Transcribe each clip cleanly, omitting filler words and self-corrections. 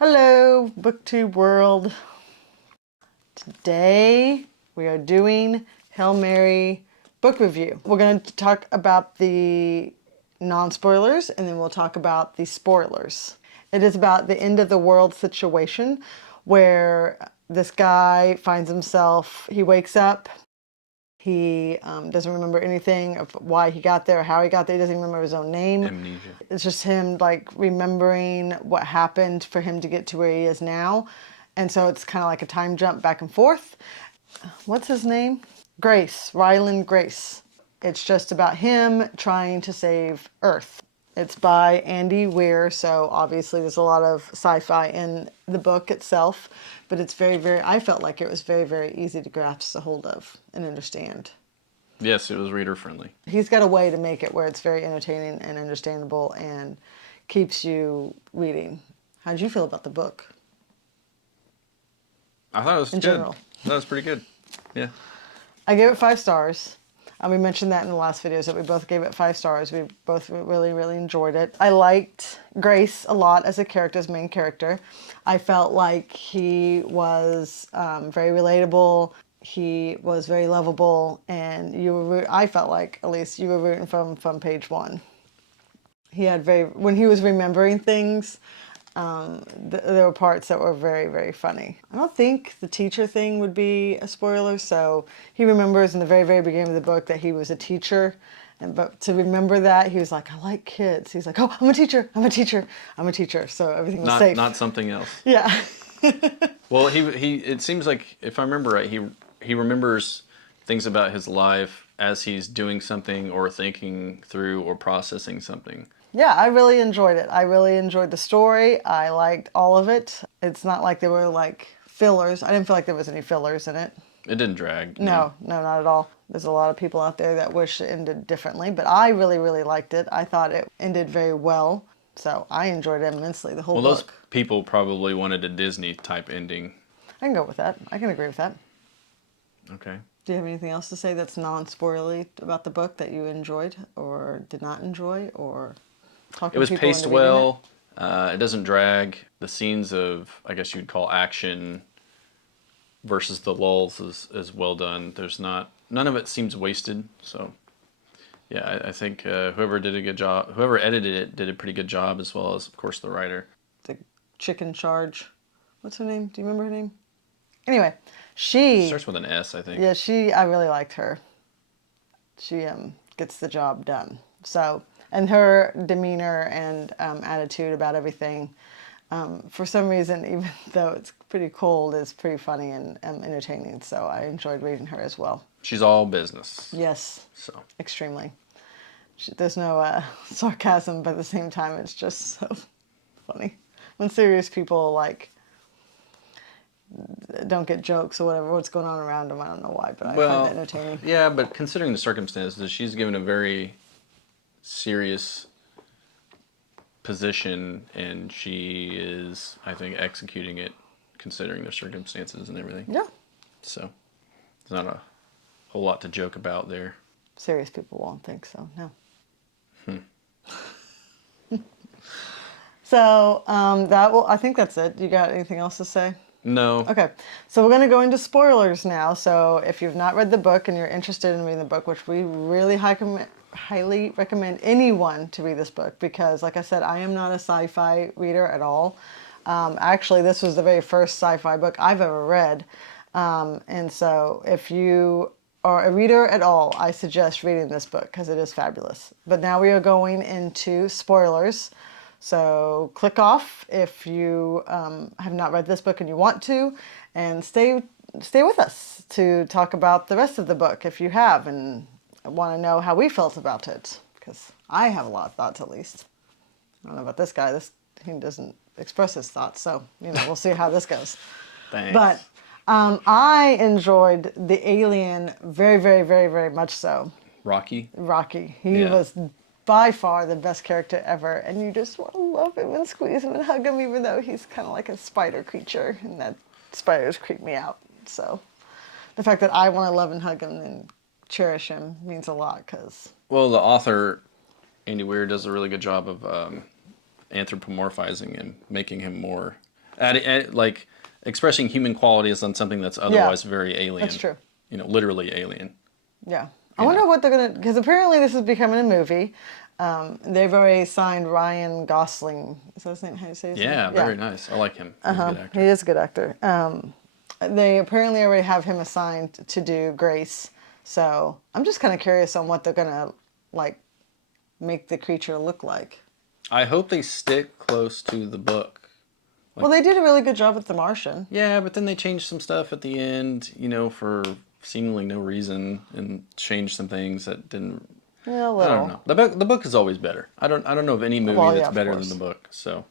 Hello, BookTube world. Today we are doing Hail Mary book review. We're going to talk about the non-spoilers and then we'll talk about the spoilers. It is about the end of the world situation where this guy finds himself, he wakes up, he doesn't remember anything of why he got there, how he got there. He doesn't even remember his own name. Amnesia. It's just him like remembering what happened for him to get to where he is now. And so it's kind of like a time jump back and forth. What's his name? Grace, Ryland Grace. It's just about him trying to save Earth. It's by Andy Weir, so obviously there's a lot of sci-fi in the book itself, but it's I felt like it was very easy to grasp a hold of and understand. Yes, it was reader friendly. He's got a way to make it where it's very entertaining and understandable and keeps you reading. How did you feel about the book? I thought it was In good. general. That was pretty good. Yeah. I gave it 5 stars. We mentioned that in the last videos that we both gave it 5 stars. We both really enjoyed it. I liked Grace a lot as a character, as main character. I felt like he was very relatable. He was very lovable, and I felt like, at least, you were rooting from page 1. He had when he was remembering things, there were parts that were very funny. I don't think the teacher thing would be a spoiler. So he remembers in the very beginning of the book that he was a teacher. But to remember that, he was like, I like kids. He's like, oh, I'm a teacher. So everything was safe. Not something else. Yeah. Well, he it seems like, if I remember right, he remembers things about his life as he's doing something or thinking through or processing something. Yeah, I really enjoyed it. I really enjoyed the story. I liked all of it. It's not like there were like fillers. I didn't feel like there was any fillers in it. It didn't drag. No, not at all. There's a lot of people out there that wish it ended differently, but I really liked it. I thought it ended very well. So I enjoyed it immensely, the whole Well, book. those people probably wanted a Disney type ending. I can go with that. I can agree with that. Okay. Do you have anything else to say that's non-spoilery about the book that you enjoyed or did not enjoy, or It was people paced into reading well. It doesn't drag. The scenes of, I guess you'd call action versus the lulls is well done. None of it seems wasted. So yeah, I think whoever did a good job, whoever edited it did a pretty good job, as well as, of course, the writer. The chicken charge. What's her name? Do you remember her name? Anyway, It starts with an S, I think. I really liked her. She gets the job done. So, and her demeanor and attitude about everything, for some reason, even though it's pretty cold, is pretty funny and entertaining. So I enjoyed reading her as well. She's all business. Yes. So extremely. There's no sarcasm, but at the same time, it's just so funny. When serious people like don't get jokes or what's going on around them, I don't know why, but I find it entertaining. Yeah, but considering the circumstances, she's given a very serious position, and she is, I think, executing it considering the circumstances and everything. Yeah. So there's not a whole lot to joke about there. Serious people won't think so, no. So I think that's it. You got anything else to say? No. Okay, so we're going to go into spoilers now. So if you've not read the book and you're interested in reading the book, which we really highly recommend anyone to read this book, because like I said, I am not a sci-fi reader at all. Actually, this was the very first sci-fi book I've ever read. And so if you are a reader at all, I suggest reading this book because it is fabulous. But now we are going into spoilers. So click off if you have not read this book and you want to, and stay with us to talk about the rest of the book if you have and want to know how we felt about it, because I have a lot of thoughts, at least. I don't know about this guy. He doesn't express his thoughts, so we'll see how this goes. Thanks. But I enjoyed the alien very much so. Rocky. He was by far the best character ever, and you just want to love him and squeeze him and hug him, even though he's kind of like a spider creature, and that spiders creep me out. So the fact that I want to love and hug him and cherish him means a lot, because... Well, the author, Andy Weir, does a really good job of anthropomorphizing and making him more Like expressing human qualities on something that's Yeah, otherwise very that's alien. true. You know, literally alien. Yeah. I You know. wonder what they're gonna, because apparently this is becoming a movie. They've already signed Ryan Gosling. Is that his name? How do you say his name? Yeah, Yeah. very nice. I like him. He's a good He actor. is a good actor. They apparently already have him assigned to do Grace. So I'm just kind of curious on what they're gonna like make the creature look like. I hope they stick close to the book. Well, they did a really good job with The Martian. Yeah, but then they changed some stuff at the end, you know, for seemingly no reason, and changed some things that didn't. Yeah, a I don't little. know. The book is always better. I don't know of any movie Well, yeah, that's of better than the course. book. So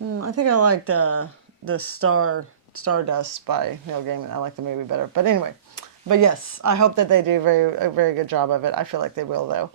I think I liked the Stardust by Neil Gaiman. I like the movie better. But anyway, but yes, I hope that they do a very good job of it. I feel like they will though.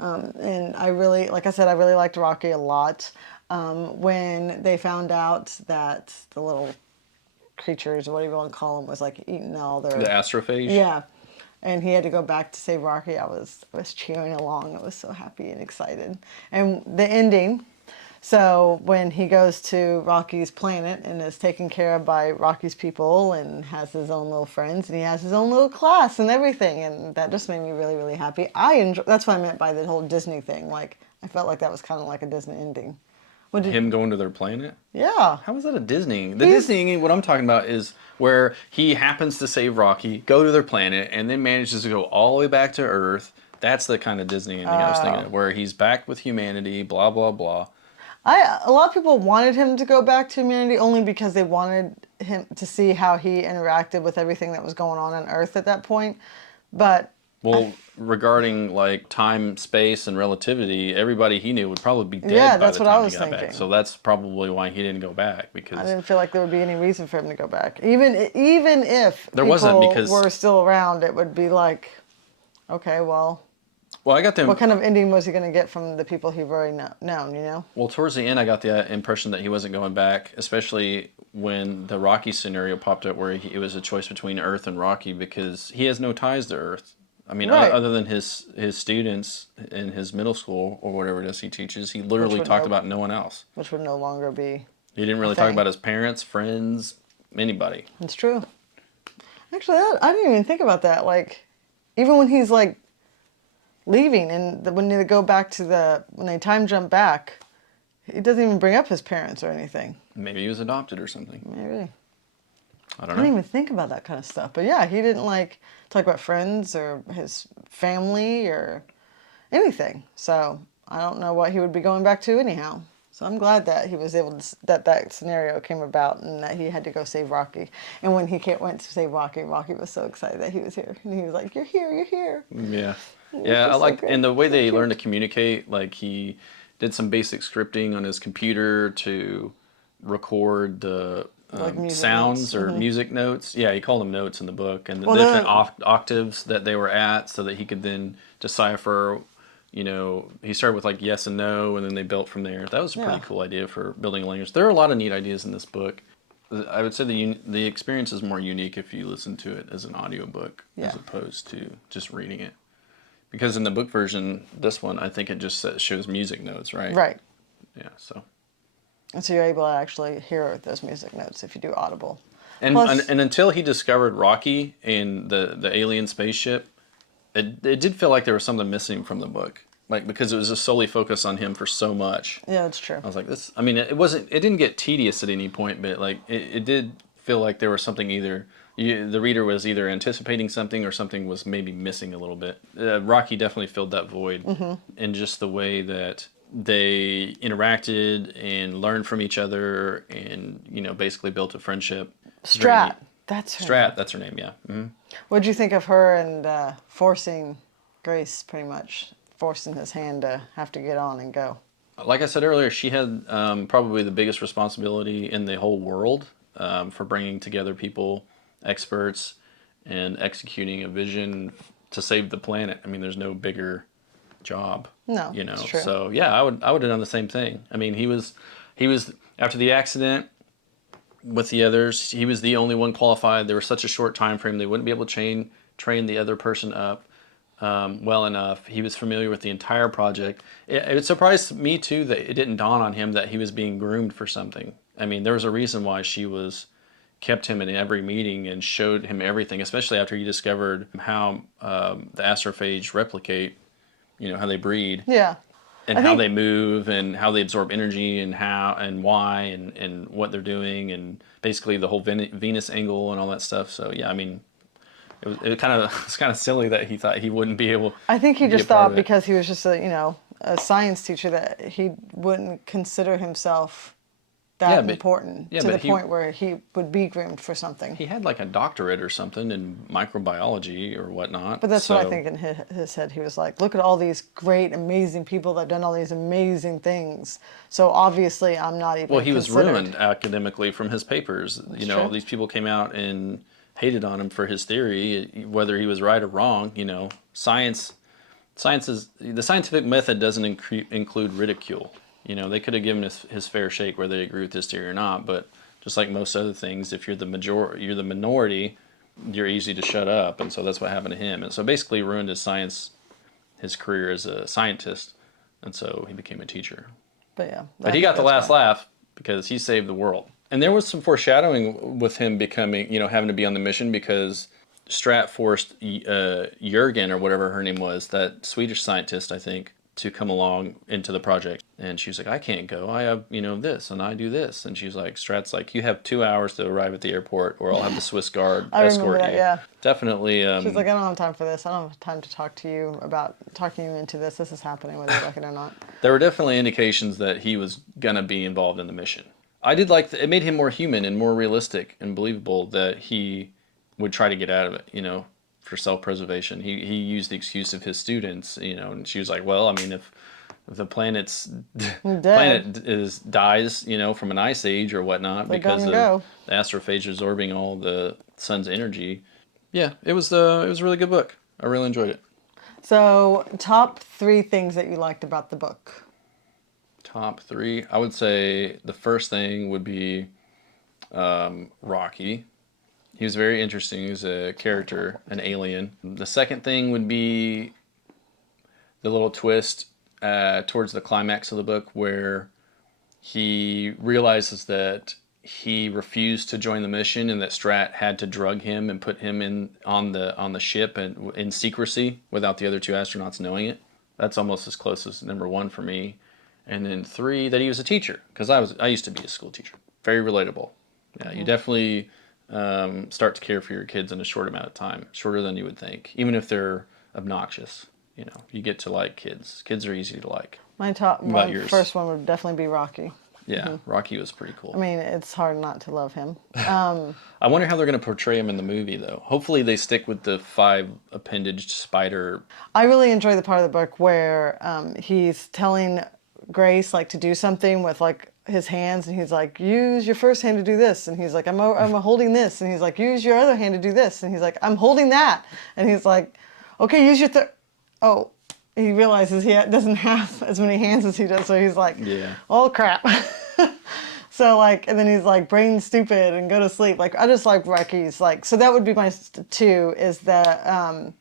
And I really, like I said, I really liked Rocky a lot. When they found out that the little creatures, or whatever you want to call them, was like eating all the their, astrophage. yeah, and he had to go back to save Rocky. I was cheering along. I was so happy and excited. And the ending. So when he goes to Rocky's planet and is taken care of by Rocky's people and has his own little friends and he has his own little class and everything, and that just made me really really happy. I enjoy. That's what I meant by the whole Disney thing. Like I felt like that was kind of like a Disney ending. What did? Him going to their planet. Yeah. How is that a Disney? The He's Disney, what I'm talking about is where he happens to save Rocky, go to their planet, and then manages to go all the way back to Earth. That's the kind of Disney ending I was thinking of, where he's back with humanity, blah, blah, blah. a lot of people wanted him to go back to humanity only because they wanted him to see how he interacted with everything that was going on Earth at that point. But Well, regarding like time, space, and relativity, everybody he knew would probably be yeah, dead by that's the what I time he was got back. thinking. So that's probably why he didn't go back, I because didn't feel like there would be any reason for him to go back. Even if there wasn't, people because, were still around, it would be like, okay, well, well, I got what them. kind of ending was he going to get from the people he've already known, you know? Well, towards the end, I got the impression that he wasn't going back, especially when the Rocky scenario popped up, where it was a choice between Earth and Rocky, because he has no ties to Earth. I mean, Right. other than his students in his middle school or whatever it is he teaches, he Which literally would talked no, about no one else. which would no longer be He didn't a really talk thing. about his parents, friends, anybody. It's true. Actually, I didn't even think about that. Like, even when he's like leaving and when they go back to when they time jump back, he doesn't even bring up his parents or anything. Maybe he was adopted or something. Maybe. I I don't didn't know. even think about that kind of stuff. But yeah, he didn't like talk about friends or his family or anything. So I don't know what he would be going back to anyhow. So I'm glad that he was able to, that scenario came about and that he had to go save Rocky. And when went to save Rocky, Rocky was so excited that he was here. And he was like, "You're here, you're here." Yeah. It was Yeah, I just so like, and great, the way so they cute. learned to communicate, like he did some basic scripting on his computer to record the Like music notes. sounds or music notes. Yeah, he called them notes in the book, and the Well, different then, octaves that they were at, so that he could then decipher. You know, he started with like yes and no, and then they built from there. That was a pretty yeah, cool idea for building a language. There are a lot of neat ideas in this book. I would say the experience is more unique if you listen to it as an audiobook yeah, as opposed to just reading it. Because in the book version, this one, I think it just shows music notes, right? right. Yeah, so. And so you're able to actually hear those music notes if you do Audible. And Plus, and until he discovered Rocky and the alien spaceship, it did feel like there was something missing from the book. Like, because it was just solely focused on him for so much. yeah, that's true. I was like, this, I mean, it didn't get tedious at any point, but like, it did feel like there was something the reader was either anticipating something or something was maybe missing a little bit. Rocky definitely filled that void in just the way that they interacted and learned from each other, and, you know, basically built a friendship. It's very neat. Strat, that's her name. Strat, that's her name, yeah. What'd you think of her and forcing Grace, pretty much forcing his hand to have to get on and go? Like I said earlier, she had probably the biggest responsibility in the whole world for bringing together people, experts, and executing a vision to save the planet. I mean, there's no bigger job, No, you know. it's true. So yeah, I would have done the same thing. I mean, he was after the accident with the others. He was the only one qualified. There was such a short time frame; they wouldn't be able to train the other person up. well enough. He was familiar with the entire project. It surprised me too that it didn't dawn on him that he was being groomed for something. I mean, there was a reason why she was kept him in every meeting and showed him everything, especially after he discovered how the astrophage replicate, how they breed Yeah. and I how think they move and how they absorb energy and how and why and what they're doing and basically the whole Venus angle and all that stuff. So yeah, I mean, it's kind of silly that he thought he wouldn't be able I think to he be a just part thought of it. because he was just a science teacher that he wouldn't consider himself Yeah, that but important yeah, to the but point where he would be groomed for something. he had like a doctorate or something in microbiology or whatnot. But that's what I So think in his head. He was like, look at all these great, amazing people that have done all these amazing things. So obviously I'm not well, even he was considered. ruined academically from his papers. That's true. These people came out and hated on him for his theory, whether he was right or wrong. Science is the scientific method doesn't include ridicule. They could have given his fair shake whether they agree with his theory or not. But just like most other things, if you're the minority, you're easy to shut up, and so that's what happened to him. And so basically ruined his career as a scientist, and so he became a teacher. But yeah, But I he think got the that's last why. laugh because he saved the world. And there was some foreshadowing with him becoming, having to be on the mission because Strat forced Jurgen or whatever her name was, that Swedish scientist, I think, to come along into the project. And she was like, I can't go. I have, this and I do this. And she's like, Strat's like, you have 2 hours to arrive at the airport or I'll have the Swiss guard I remember escort that, you. yeah. Definitely. She's like, I don't have time for this. I don't have time to talk to you about talking you into this. This is happening whether you like it or not. There were definitely indications that he was going to be involved in the mission. I did like it made him more human and more realistic and believable that he would try to get out of it, for self-preservation. He used the excuse of his students, and she was like, well, I mean, if the I'm dead. planet dies, from an ice age or whatnot They're because gonna of go. the astrophage absorbing all the sun's energy. Yeah, it was a really good book. I really enjoyed it. So, top 3 things that you liked about the book. Top three, I would say the first thing would be Rocky. He was very interesting. He was a character, an alien. The second thing would be the little twist towards the climax of the book where he realizes that he refused to join the mission and that Strat had to drug him and put him in on the ship and in secrecy without the other two astronauts knowing it. That's almost as close as number one for me. And then three, that he was a teacher because I used to be a school teacher. Very relatable. Yeah, you definitely start to care for your kids in a short amount of time, shorter than you would think, even if they're obnoxious. You get to like kids. Kids are easy to like. What about My yours? first one would definitely be Rocky. Yeah, Rocky was pretty I cool. mean, it's hard not to love him. I wonder how they're going to portray him in the movie, though. Hopefully, they stick with the five appendage spider. I really enjoy the part of the book where he's telling Grace like to do something with like his hands, and he's like, use your first hand to do this, and he's like, I'm holding this, and he's like, use your other hand to do this, and he's like, I'm holding that, and he's like, okay, use your third. Oh, he realizes he doesn't have as many hands as he does, so he's like, Yeah. oh crap. So like, and then he's like, brain stupid and go to sleep. Like, I just like Rocky's like, so that would be my two is the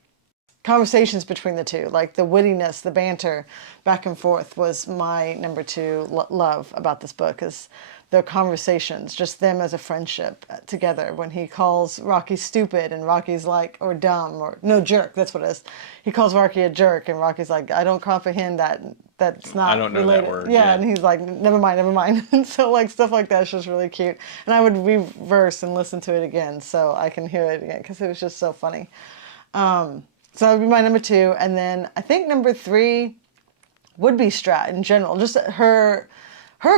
conversations between the two, like the wittiness, the banter back and forth was my number two love about this book is their conversations, just them as a friendship together. When he calls Rocky stupid and Rocky's like, or dumb, or no, jerk, that's what it is. He calls Rocky a jerk and Rocky's like, I don't comprehend that. That's I not don't know that related. word. Yeah, Yeah. and he's like, never mind, never mind. And so like stuff like that's just really cute. And I would reverse and listen to it again so I can hear it again because it was just so funny. So that would be my number two. And then I think number three would be Strat in general. Just her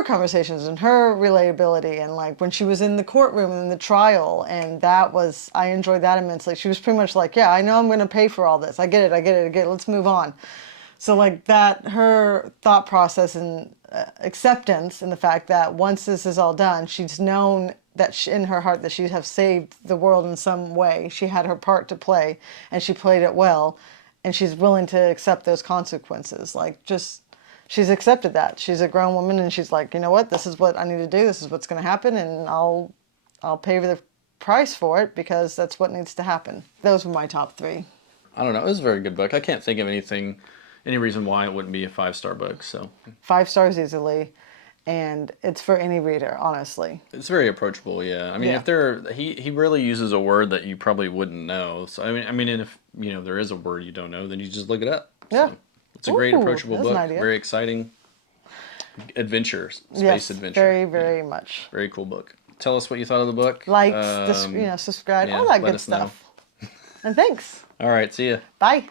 conversations and her relatability and like when she was in the courtroom and in the trial, and I enjoyed that immensely. She was pretty much like, yeah, I know I'm gonna pay for all this. I get it, let's move on. So like that, her thought process and acceptance in the fact that once this is all done, she's known that in her heart that she have saved the world in some way. She had her part to play, and she played it well, and she's willing to accept those consequences. Like just, she's accepted that. She's a grown woman, and she's like, you know what, this is what I need to do. This is what's going to happen, and I'll pay the price for it because that's what needs to happen. Those were my top three. I don't know. It was a very good book. I can't think of any reason why it wouldn't be a 5-star book. So 5 stars easily, and it's for any reader, honestly. it's very approachable. Yeah. I mean, Yeah. if he really uses a word that you probably wouldn't know. So I mean, and if there is a word you don't know, then you just look it up. Yeah. So it's a great Ooh, approachable that's an book. idea. Very exciting adventure, space Yes, adventure. very, Yeah. very much. Very cool book. Tell us what you thought of the book. Likes, subscribe, Yeah, all that let good us know. stuff. And thanks. All right. See ya. Bye.